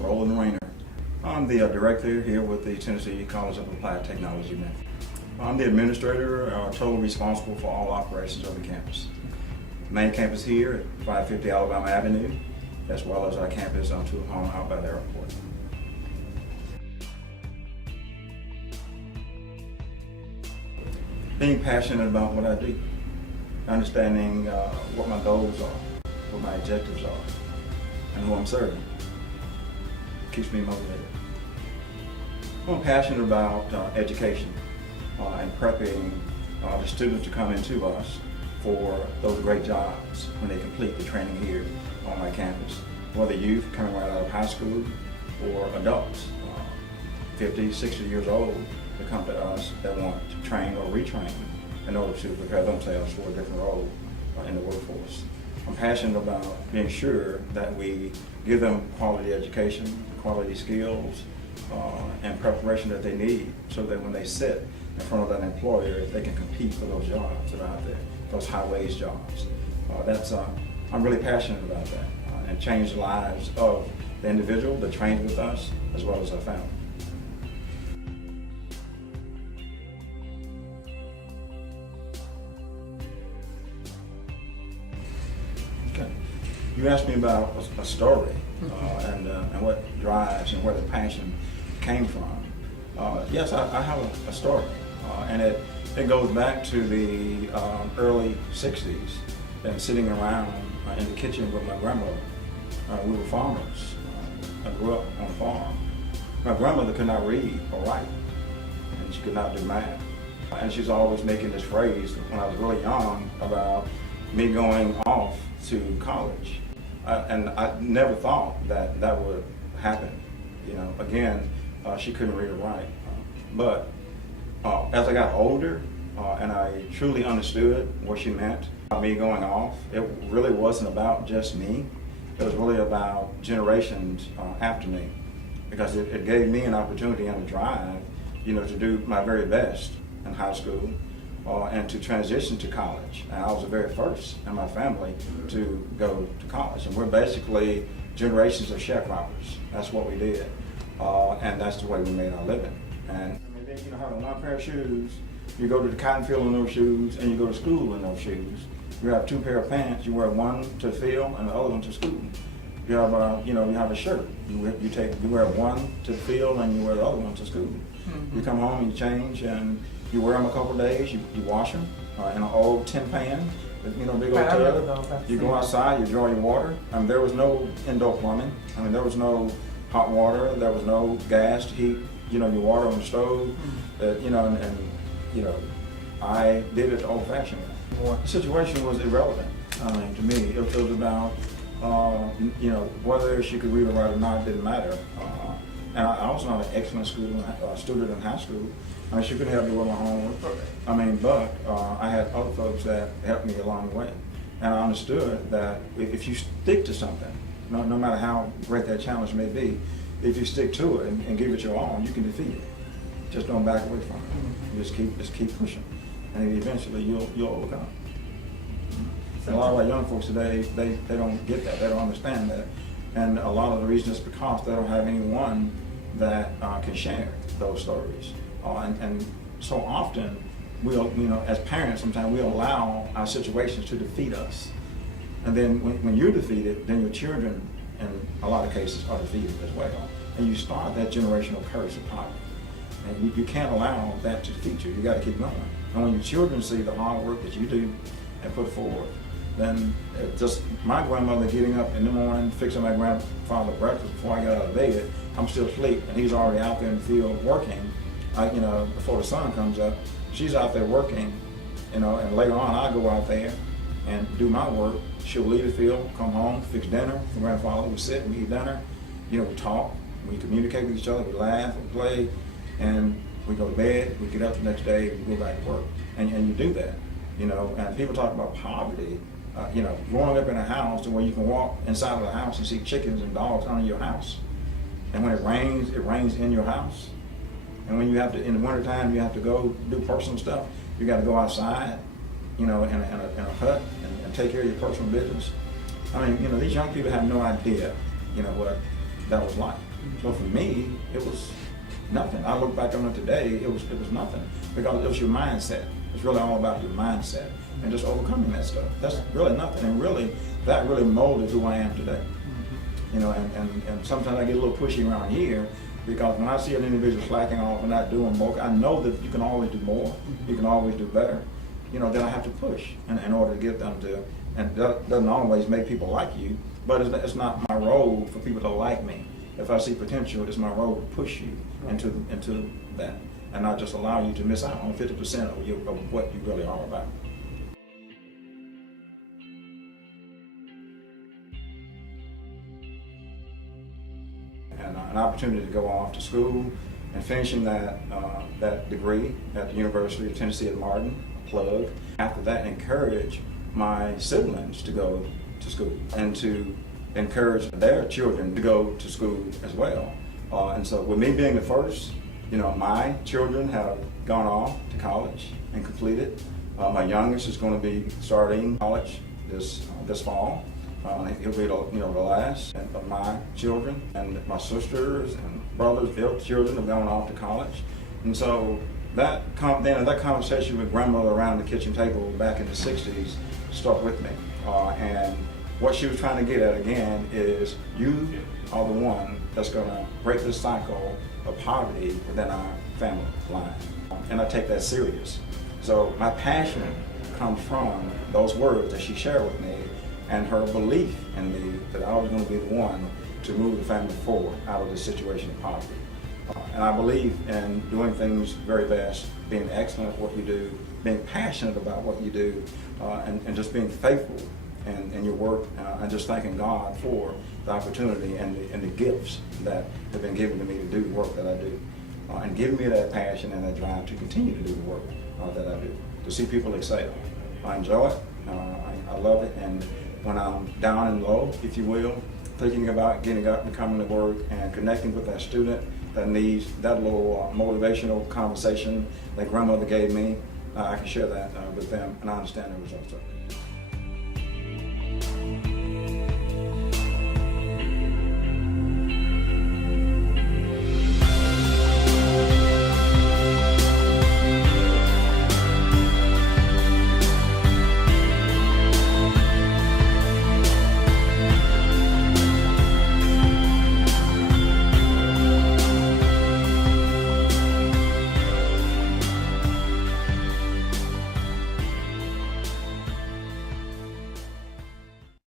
Roland, Rayner. I'm the director here with the Tennessee College of Applied Technology. I'm the administrator, totally responsible for all operations of the campus. Main campus here at 550 Alabama Avenue, as well as our campus on Home out by the airport. Being passionate about what I do, understanding what my goals are, what my objectives are, and who I'm serving. Keeps me motivated. I'm passionate about education and prepping the students to come into us for those great jobs when they complete the training here on my campus. Whether youth coming right out of high school or adults, 50, 60 years old, to come to us that want to train or retrain in order to prepare themselves for a different role in the workforce. I'm passionate about being sure that we give them quality education, quality skills, and preparation that they need so that when they sit in front of that employer, they can compete for those jobs that are out there, those high-wage jobs. I'm really passionate about that and change the lives of the individual that trains with us as well as our family. Okay. You asked me about a story and what drives and where the passion came from. Yes, I have a story, and it goes back to the early 60s and sitting around in the kitchen with my grandmother. We were farmers. I grew up on a farm. My grandmother could not read or write, and she could not do math. And she's always making this phrase when I was really young about me going off to college. And I never thought that that would happen. You know, again, she couldn't read or write. But as I got older and I truly understood what she meant by me going off, it really wasn't about just me. It was really about generations after me, because it gave me an opportunity and a drive, you know, to do my very best in high school and to transition to college. And I was the very first in my family to go to college. And we're basically generations of sharecroppers. That's what we did. And that's the way we made our living. And I mean, you know, having one pair of shoes, you go to the cotton field in those shoes, and you go to school in those shoes. You have two pair of pants. You wear one to the field and the other one to school. You have you have a shirt. You wear one to the field and you wear the other one to school. Mm-hmm. You come home, you change, and you wear them a couple of days. You wash them in an old tin pan. You know, big old tub. You go outside, you draw your water. I mean, there was no indoor plumbing. I mean, there was no hot water. There was no gas to heat, you know, your water on the stove. Mm-hmm. You know, I did it the old-fashioned way. The situation was irrelevant. I mean, to me, it was about, you know, whether she could read or write or not didn't matter. And I was not an excellent student in high school. I mean, she couldn't help me with my homework. I mean, but I had other folks that helped me along the way. And I understood that if you stick to something, no matter how great that challenge may be, if you stick to it and give it your all, you can defeat it. Just don't back away from it. Just keep pushing, and eventually you'll overcome. And a lot of our young folks today, they don't get that. They don't understand that, and a lot of the reason is because they don't have anyone that can share those stories. And so often, as parents, sometimes we allow our situations to defeat us. And then when you're defeated, then your children, in a lot of cases, are defeated as well. And you start that generational curse of poverty. And you can't allow that to defeat you. You got to keep going. And when your children see the hard work that you do and put forward, then just my grandmother getting up in the morning, fixing my grandfather breakfast before I got out of bed, I'm still asleep, and he's already out there in the field working. Before the sun comes up, she's out there working, and later on I go out there and do my work. She'll leave the field, come home, fix dinner. My grandfather would sit and eat dinner, we talk, we communicate with each other, we laugh, we play, and we go to bed, we get up the next day, we go back to work. And you do that, and people talk about poverty, growing up in a house to where you can walk inside of the house and see chickens and dogs under your house. And when it rains in your house. And when you have to, in the wintertime, you have to go do personal stuff. You got to go outside, in a hut and take care of your personal business. I mean, these young people have no idea, what that was like. So for me, it was nothing. I look back on it today, it was nothing, because it was your mindset. It's really all about your mindset and just overcoming that stuff. That's really nothing, and really, that really molded who I am today. And sometimes I get a little pushy around here, because when I see an individual slacking off and not doing more, I know that you can always do more, you can always do better, then I have to push in order to get them to, and that doesn't always make people like you, but it's not my role for people to like me. If I see potential, it's my role to push you into that, and not just allow you to miss out on 50% of what you really are about. And an opportunity to go off to school and finishing that degree at the University of Tennessee at Martin, a plug. After that, encourage my siblings to go to school and to encourage their children to go to school as well. And so with me being the first, my children have gone off to college and completed. My youngest is going to be starting college this fall. He'll be the last of my children, and my sisters and brothers, their children have gone off to college. And so that conversation with grandmother around the kitchen table back in the 60s stuck with me. And what she was trying to get at again is, you are the one that's going to break this cycle of poverty within our family line. And I take that serious. So my passion comes from those words that she shared with me, and her belief in me that I was going to be the one to move the family forward out of this situation of poverty. And I believe in doing things very best, being excellent at what you do, being passionate about what you do, and just being faithful in your work, and just thanking God for the opportunity and the gifts that have been given to me to do the work that I do. And giving me that passion and that drive to continue to do the work that I do, to see people excel. I enjoy it, I love it, and when I'm down and low, if you will, thinking about getting up and coming to work and connecting with that student that needs that little motivational conversation that grandmother gave me, I can share that with them, and I understand the results of it.